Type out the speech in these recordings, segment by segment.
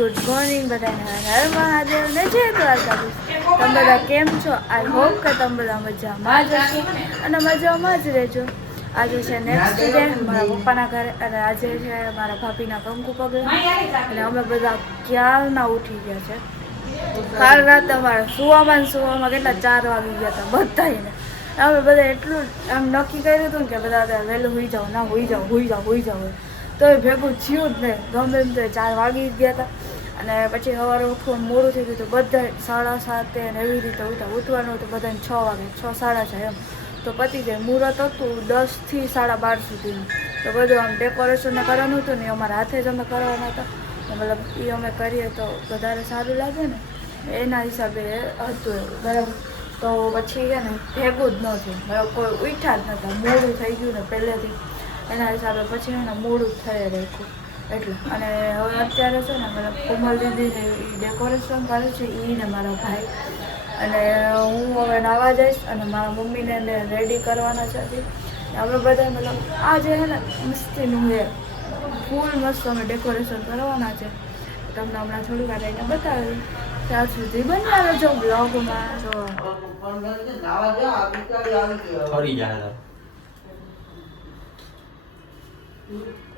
Good morning બધાને હર મહાદેવ ને જય દ્વારકાધીશ. તમે બધા કેમ છો? આઈ હોપ કે તમે બધા મજામાં જ હશો અને મજામાં જ રહેજો. આજે છે નેક્સ્ટ ડે મારા પપ્પાના ઘરે અને આજે છે મારા ભાભીના કંકુ પગલા અને અમે બધા ક્યારના ઉઠી ગયા છે. કાલ રાતે અમારે સુવામાં કેટલા 4 વાગી ગયા હતા બધાને. અમે બધા એટલું આમ નક્કી કર્યું હતું કે બધા વહેલું હોઈ જાઓ ના હોઈ જાઓ તો એ ભેગું થયું જ નહીં. ગમે એમ તો 4 વાગી જ ગયા હતા અને પછી સવારે ઉઠવાનું મોડું થઈ ગયું તો બધા 7:30 ને એવી રીતે ઉઠવાનું હતું બધાને 6 વાગે 6 સાડા 6 એમ તો પતી જાય. મુહૂર્ત હતું 10 થી 12:30 સુધીનું તો બધું આમ ડેકોરેશન કરવાનું હતું ને અમારા હાથે જ અમે કરવાના હતા. મતલબ એ અમે કરીએ તો વધારે સારું લાગે ને એના હિસાબે હતું બરાબર. તો પછી છે ને ભેગું જ ન થયું મતલબ કોઈ ઉઠ્યા જ નહોતા મોડું થઈ ગયું ને પહેલેથી એના હિસાબે પછી એને મોડું થઈ રાખ્યું એટલે. અને હવે અત્યારે છે ને મતલબ કોમલ દીદીને એ ડેકોરેશન કરે છે એ ને મારો ભાઈ અને હું હવે નાવા જઈશ અને મારા મમ્મીને રેડી કરવાના છે. અમે બધા મતલબ આ જે છે ને મસ્તીનું છે ફૂલ મસ્ત અમે ડેકોરેશન કરવાના છે. તમને હમણાં થોડી વાર એને બતાવી ત્યાં સુધી બન્યા રહેજો બ્લોગમાં. તો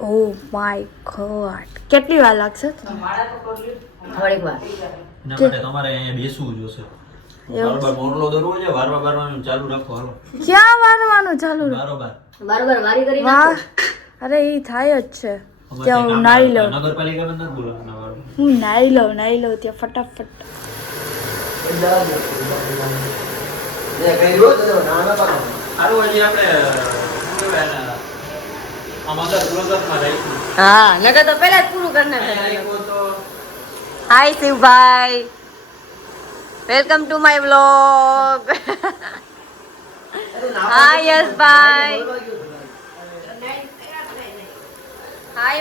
ઓહ માય ગોડ કેટલી વાર લાગશે? થોડીક વાર તમારે અહીંયા બેસવું જોશે. બરાબર મોરલો દરવો છે વારવાનું ચાલુ રાખો. હાલો ક્યાં વારવાનું ચાલુ બરાબર વારી કરી વાહ અરે એ થાય જ છે. ત્યાં હું નાઈ લઉં નગરપાલિકા બંધ બોલાવવાના હું નાઈ લઉં ત્યાં ફટાફટ. હા નકર તો પહેલા જ પૂરું કરી નાખે. હાય શિવભાઈ વેલકમ ટુ માય વ્લોગ. હાય યશભાઈ હાય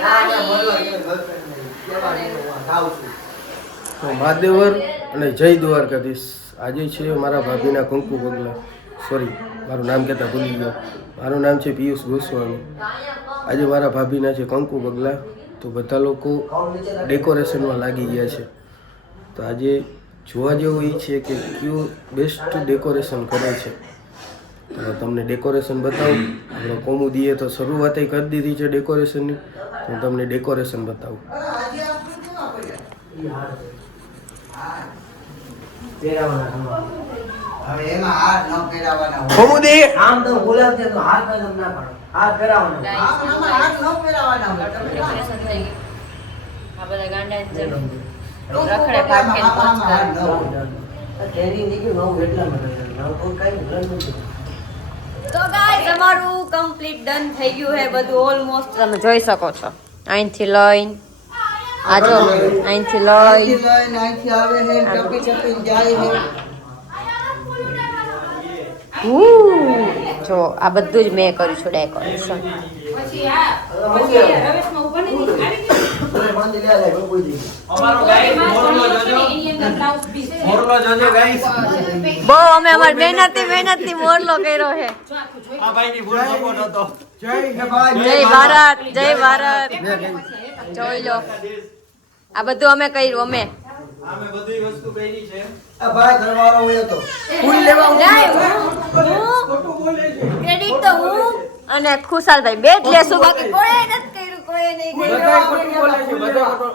મહાદેવર અને જય દ્વારકાધીશ. આજે છે મારા ભાભીના કંકુ પગલા. સોરી મારું નામ કહેતા ભૂલી ગયો. મારું નામ છે પિયુષ ગોસ્વામી. આજે મારા ભાભીના છે કંકુ પગલા તો બધા લોકો ડેકોરેશનમાં લાગી ગયા છે. તો આજે જોવા જેવું એ છે કે કયું બેસ્ટ ડેકોરેશન કરે છે. તો તમને ડેકોરેશન બતાવું. આપણે કોમુદીએ તો શરૂઆત કરી દીધી છે ડેકોરેશનની તો હું તમને ડેકોરેશન બતાવું. કોમુદી આમ તો ગુલાબ છે તો હાથ પર ના પાડો. હાથ ફેરાવવાનો આમાં હાથ ન ફેરાવવાનો. ડેકોરેશન થઈ ગયું. આ બધા ગાંડા રખડે પાકે પહોંચ કેરી નીકળી નવ એટલા માટે નવ કોઈ કાઈ ભૂલ નથી. તો ગાઈસ અમારું કમ્પ્લીટ ડન થઈ ગયું છે બધું ઓલમોસ્ટ. તમે જોઈ શકો છો અહીંથી લઈને આ જો અહીંથી લઈને અહીંથી આવે છે ટપી ટપી જાય છે. જો આ બધું જ મેં કર્યું છે ડેકોરેશન. બહુ અમે અમાર મહેનતથી મોરલો કર્યો છે. જય ભારત જોઈ લો આ બધું અમે કર્યું. અમે બધી વસ્તુ કરી છે. આ ભાઈ ઘરવાળો હોય તો ફૂલ લેવા ક્રેડિટ તો હું અને ખુશાલભાઈ બે જ લેશું બાકી કોઈ નથી કર્યું કોઈ નહીં કર્યું.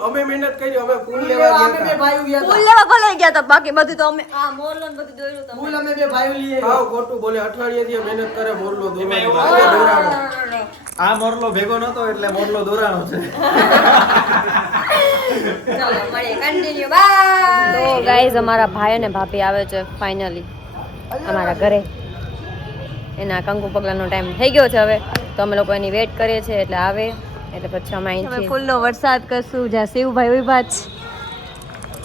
અમે મહેનત કરી અમે ફૂલ લેવા ગયા ફૂલ લેવા ભલે ગયા હતા બાકી બધું તો અમે આ મોરલો ને બધું દોર્યું હતું. ફૂલ અમે બે ભાઈઓ લઈએ. આવ ખોટું બોલે અઠવાડિયાથી મહેનત કરે મોરલો આ મોરલો ભેગો નતો એટલે મોરલો દોરાણો છે. ચાલો મળીએ કન્ટિન્યુ બાય. તો ગાઈઝ અમારા ભાઈ અને ભાભી આવે છે ફાઇનલી અમારા ઘરે. એના કંકુ પગલાનો ટાઈમ થઈ ગયો છે હવે તો અમે લોકો એની વેઇટ કરીએ છીએ એટલે આવે એટલે પછી અમે અહીંથી ફૂલનો વરસાદ કરશું જ્યાં શિવભાઈ ઉભા છે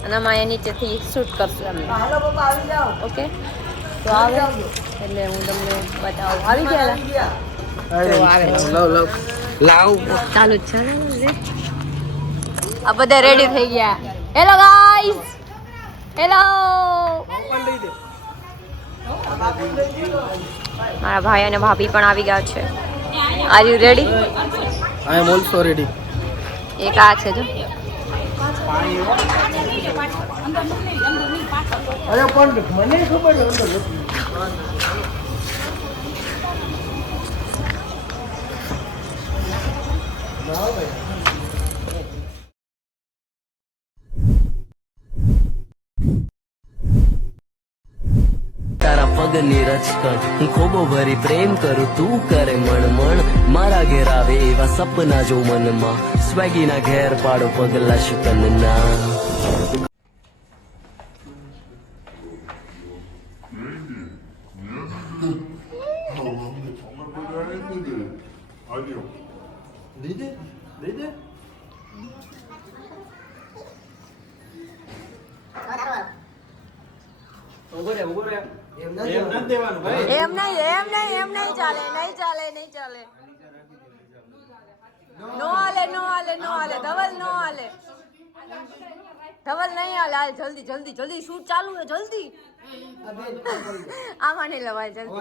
અને અમે અહીંયા નીચેથી શૂટ કરશું અમે. ઓકે તો આવે એટલે હું તમને બતાવું. આવી ગયા જો આવે લાવ ચાલુ જ છે ને. આ બધા રેડી થઈ ગયા. Hello guys hello. મારા ભાઈ અને ભાભી પણ આવી ગયા છે. Are you ready? I am also ready. એક આ છે જો અરે પણ મને ખબર છે અંદર નથી. તારા પગની રચકણ હું ખોબો ભરી પ્રેમ કરું તું કરે મણ મારા ઘેર આવે એવા સપના જો મનમાં સ્વેગીના ઘેર પાડો પગલા શુકનના એમ નહીં ચાલે નો હાલે ધવલ નો હાલે હાલ જલ્દી શૂટ ચાલુ હે જલ્દી આમાં નહીં લવાય જલ્દી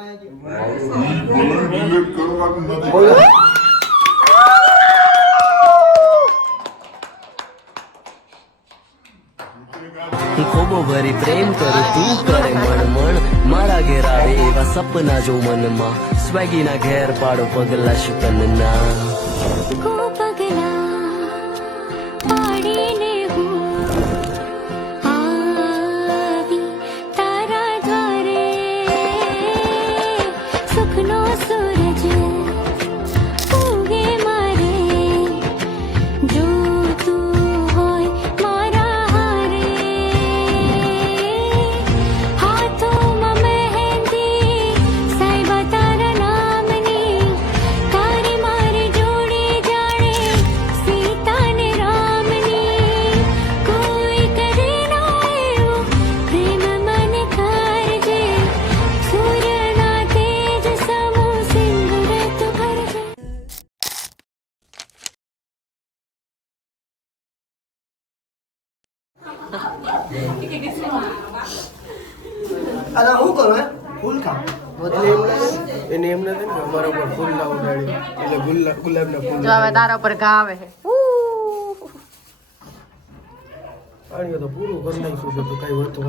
હું ખોબો ભરી પ્રેમ કરું તું કરે મણ મારા ઘેર આવે એવા સપના જો મનમાં સ્વેગીના ઘેર પાડો પગલા શુકનના અરે હું કરું હે ફૂલ ખામ એને એમ નથી ને કે અમારા ઉપર ફૂલ ના ઉડાડી એટલે ગુલાબના ફૂલ જો હવે તારા ઉપર ઘા આવે છે પાણીઓ તો પૂરું કરી નાખ્યું છે તો કઈ વધતું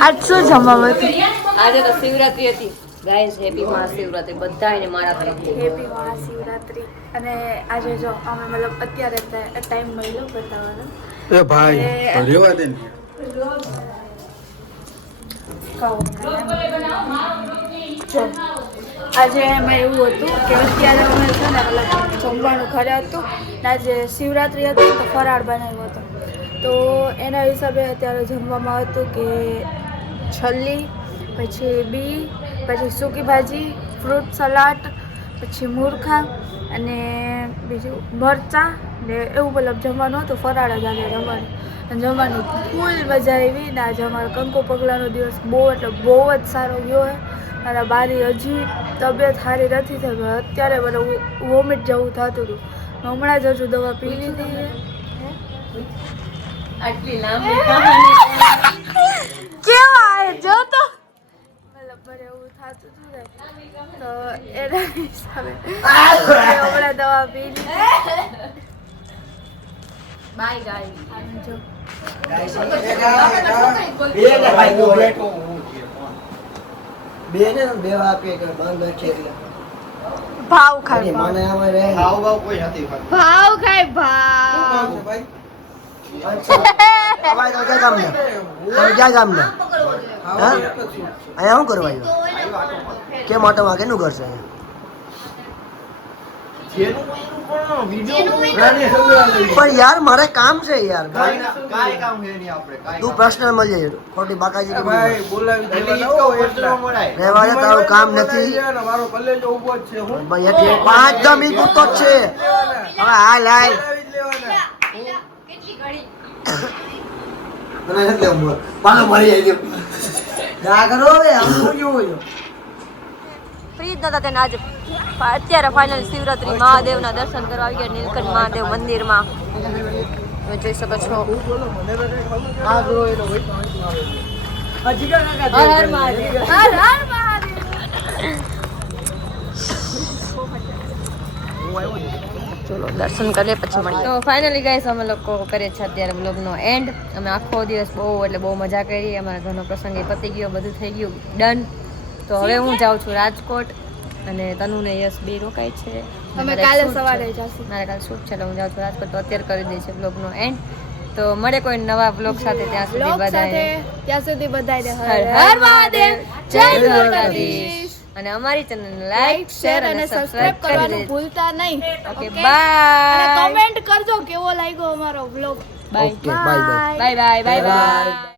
આજ શું જમવામાં હતું? આજે તો શિવરાત્રી હતી ગાઈસ હેપી મહાશિવરાત્રી બધાને મારા તરફથી હેપી મહાશિવરાત્રી. અને આજે જો અમે મતલબ અત્યારે ટાઈમ મળ્યો બતાવવાનો. એ ભાઈ રેવા દે ને જો આજે એમાં એવું હતું કે અત્યારે અમે છે ને મતલબ જમવાનું ઘરે હતું ને આજે શિવરાત્રી હતી તો ફરાળ બનાવ્યો હતો તો એના હિસાબે અત્યારે જમવામાં હતું કે છલ્લી પછી બી પછી સૂકી ભાજી ફ્રૂટ સલાડ પછી મૂર્ખા અને બીજું મરચાં ને એવું મતલબ જમવાનું હતું ફરાળ જ આજે જમવાનું અને જમવાની ફૂલ મજા આવી ને આજે અમારો કંકુ પગલાનો દિવસ બહુ એટલે બહુ જ સારો ગયો છે મારા બારી હજી તબિયત સારી નથી થઈ અત્યારે મને વોમિટ જેવું થતું હતું હમણાં જ હજુ દવા પી લીધી છે આટલી લાંબી કહાની કેવા જો તો મતલબ મને એવું થતું હતું ને તો એના હિસાબે હમણાં દવા પી લીધી બાય ગાઈસ અને જો બે ને બે આપીએ કે બંધ છે એટલે ભાવ ખાય મને આમાં રહે ભાવ ખાય ભાવ ભાઈ તો ક્યાં કામ ને ક્યાં કામ ને હા અહીંયા શું કરવા આવ્યો કેમ ઓટોમાં કેનું કરશે પણ યાર મારે કામ છે યાર તું પર્સનલ મળી જાય ખોટી બાકાજી ભાઈ બોલાવી દેવાના રહેવા દે તારું કામ નથી મારો કલેજો ઊભો જ છે હું 5 મિનિટ પૂરતો જ છે હવે હાલ હાલ પાલો મરી જાય ના કરો હવે આમ જોયું ફ્રી જ નતા તેને આજે અત્યારે ફાઇનલ શિવરાત્રી મહાદેવના દર્શન કરવા આવી ગયા નીલકંઠ મહાદેવ મંદિરમાં તમે જોઈ શકો છો હર હર મહાદેવ. હર હર મહાદેવ. ચલો દર્શન કરીએ પછી મળીએ. તો ફાઇનલી ગાઈસ અમે લોકો કરીએ છીએ અત્યારે વ્લોગનો એન્ડ. અમે આખો દિવસ બહુ મજા કરી. અમારા ઘરનો પ્રસંગ એ પતી ગયો, બધું થઈ ગયું ડન. તો હવે હું જાઉં છું રાજકોટ અને તનુ ને યશ બે રોકાય છે. અમે મારે કાલે shoot છે. સવારે જશું. મારે કાલે શૂટ છે એટલે હું જાઉં છું રાજકોટ. તો અત્યારે કરી દઈએ છીએ વ્લોગનો એન્ડ. તો મળે કોઈ નવા વ્લોગ સાથે, ત્યાં સુધી બ્લોગ બધાને સાથે ત્યાં સુધી બધાને હર હર હર હર મહાદેવ. જય દ્વારકાધીશ. અને અમારી ચેનલને લાઈક લાઈક શેર અને સબસ્ક્રાઇબ કરવાનું દેજો. ભૂલતા નહીં. ઓકે અને બાય કમેન્ટ કરજો કેવો લાગ્યો અમારો vlog. Bye okay bye bye bye bye bye bye.